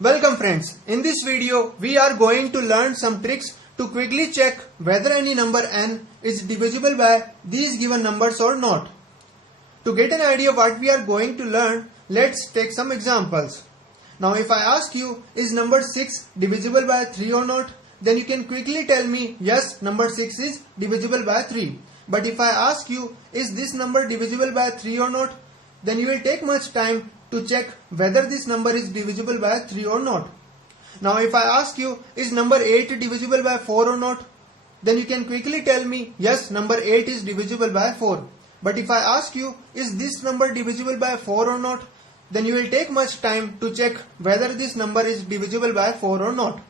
Welcome friends. In this video, we are going to learn some tricks to quickly check whether any number n is divisible by these given numbers or not. To get an idea what we are going to learn, let's take some examples. Now if I ask you, is number 6 divisible by 3 or not? Then you can quickly tell me, yes, number 6 is divisible by 3. But if I ask you, is this number divisible by 3 or not? Then you will take much time to check whether this number is divisible by 3 or not. Now if I ask you, is number 8 divisible by 4 or not? Then you can quickly tell me, yes, number 8 is divisible by 4. But if I ask you, is this number divisible by 4 or not? Then you will take much time to check whether this number is divisible by 4 or not.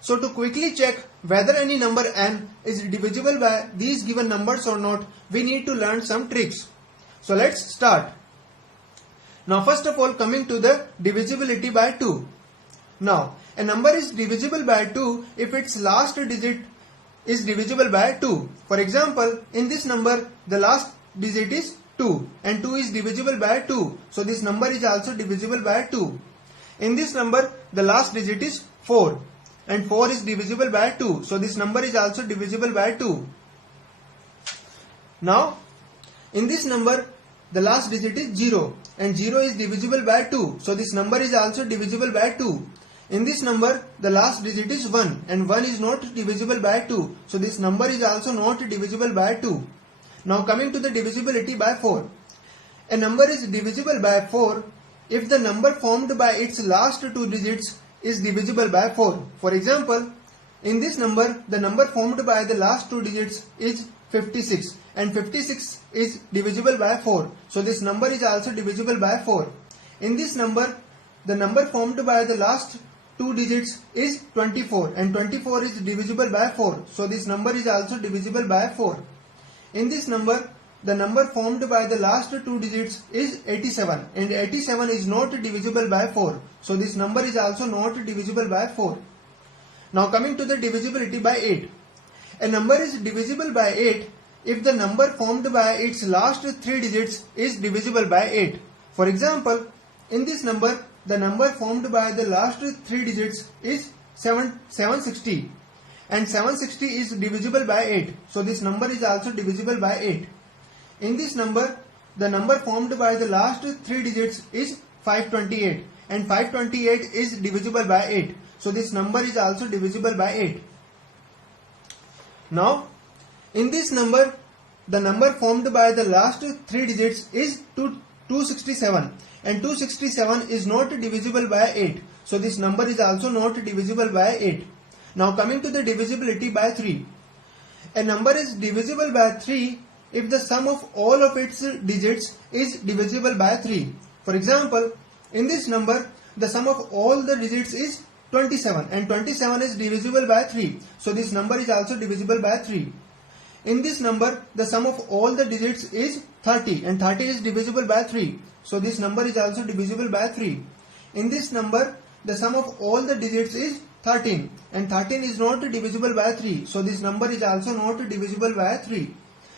So to quickly check whether any number n is divisible by these given numbers or not, we need to learn some tricks. So let's start. Now first of all, coming to the divisibility by 2. Now a number is divisible by 2 if its last digit is divisible by 2. For example, in this number the last digit is 2 and 2 is divisible by 2. So this number is also divisible by 2. In this number the last digit is 4 and 4 is divisible by 2. So this number is also divisible by 2. Now in this number the last digit is 0 and 0 is divisible by 2. So this number is also divisible by 2. In this number the last digit is 1 and 1 is not divisible by 2. So this number is also not divisible by 2. Now coming to the divisibility by 4. A number is divisible by 4 if the number formed by its last two digits is divisible by 4. For example, in this number the number formed by the last two digits is 56 and 56 is divisible by 4. So this number is also divisible by 4. In this number the number formed by the last two digits is 24 and 24 is divisible by 4. So this number is also divisible by 4. In this number the number formed by the last two digits is 87 and 87 is not divisible by 4. So this number is also not divisible by 4. Now coming to the divisibility by 8. A number is divisible by 8 if the number formed by its last three digits is divisible by 8. For example, in this number the number formed by the last three digits is 760 and 760 is divisible by 8. So this number is also divisible by 8. In this number the number formed by the last three digits is 528 and 528 is divisible by 8. So this number is also divisible by 8. Now in this number the number formed by the last three digits is 267 and 267 is not divisible by 8. So this number is also not divisible by 8. Now coming to the divisibility by 3. A number is divisible by 3 if the sum of all of its digits is divisible by 3. For example, in this number the sum of all the digits is 27 and 27 is divisible by 3. So this number is also divisible by 3. In this number the sum of all the digits is 30 and 30 is divisible by 3. So this number is also divisible by 3. In this number the sum of all the digits is 13 and 13 is not divisible by 3. So this number is also not divisible by 3.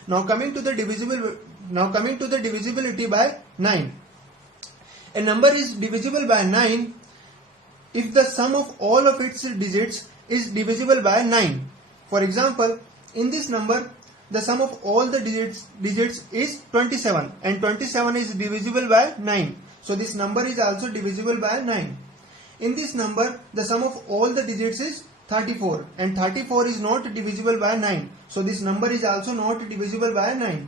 Now coming to the divisibility by 9. A number is divisible by 9 if the sum of all of its digits is divisible by 9. For example, in this number the sum of all the digits is 27 and 27 is divisible by 9. So this number is also divisible by 9. In this number the sum of all the digits is 34 and 34 is not divisible by 9. So this number is also not divisible by 9.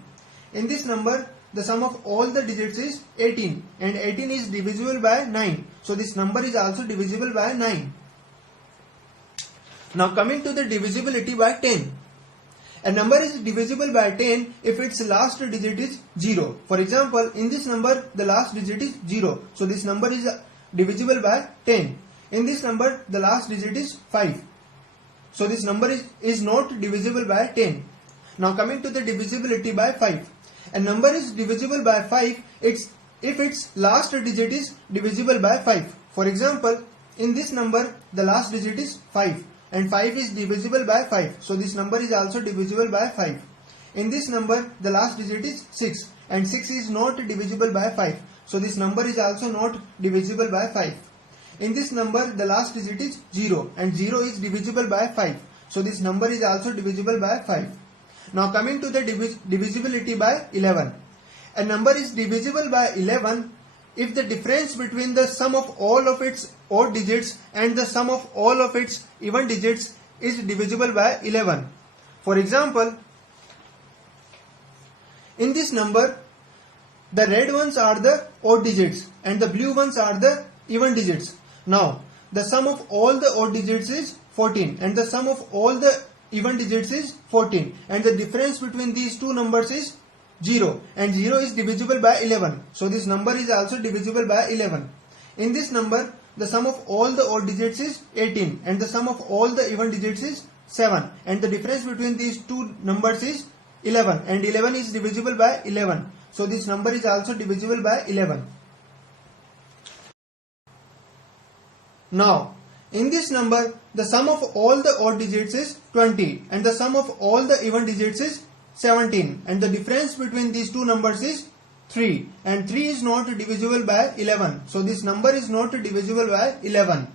In this number the sum of all the digits is 18 and 18 is divisible by 9. So this number is also divisible by 9. Now coming to the divisibility by 10. A number is divisible by 10 if its last digit is 0. For example, in this number the last digit is 0. So this number is divisible by 10. In this number the last digit is 5. So this number is not divisible by 10. Now coming to the divisibility by 5. A number is divisible by 5 if its last digit is divisible by 5. For example, in this number the last digit is 5 and 5 is divisible by 5. So this number is also divisible by 5. In this number the last digit is 6 and 6 is not divisible by 5. So this number is also not divisible by 5. In this number, the last digit is 0 and 0 is divisible by 5. So this number is also divisible by 5. Now coming to the divisibility by 11. A number is divisible by 11 if the difference between the sum of all of its odd digits and the sum of all of its even digits is divisible by 11. For example, in this number, the red ones are the odd digits and the blue ones are the even digits. Now, the sum of all the odd digits is 14 and the sum of all the even digits is 14, and the difference between these two numbers is 0, and 0 is divisible by 11. So this number is also divisible by 11. In this number, the sum of all the odd digits is 18 and the sum of all the even digits is 7, and the difference between these two numbers is 11, and 11 is divisible by 11. So this number is also divisible by 11. Now, in this number, the sum of all the odd digits is 20 and the sum of all the even digits is 17, and the difference between these two numbers is 3, and 3 is not divisible by 11. So this number is not divisible by 11.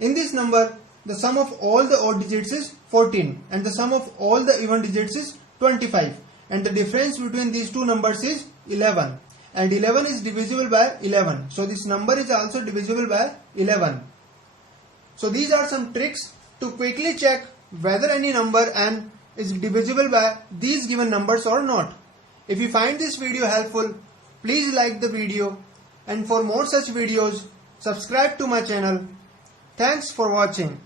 In this number, the sum of all the odd digits is 14 and the sum of all the even digits is 25, and the difference between these two numbers is 11, and 11 is divisible by 11. So this number is also divisible by 11. So these are some tricks to quickly check whether any number n is divisible by these given numbers or not. If you find this video helpful, please like the video, and for more such videos, subscribe to my channel. Thanks for watching.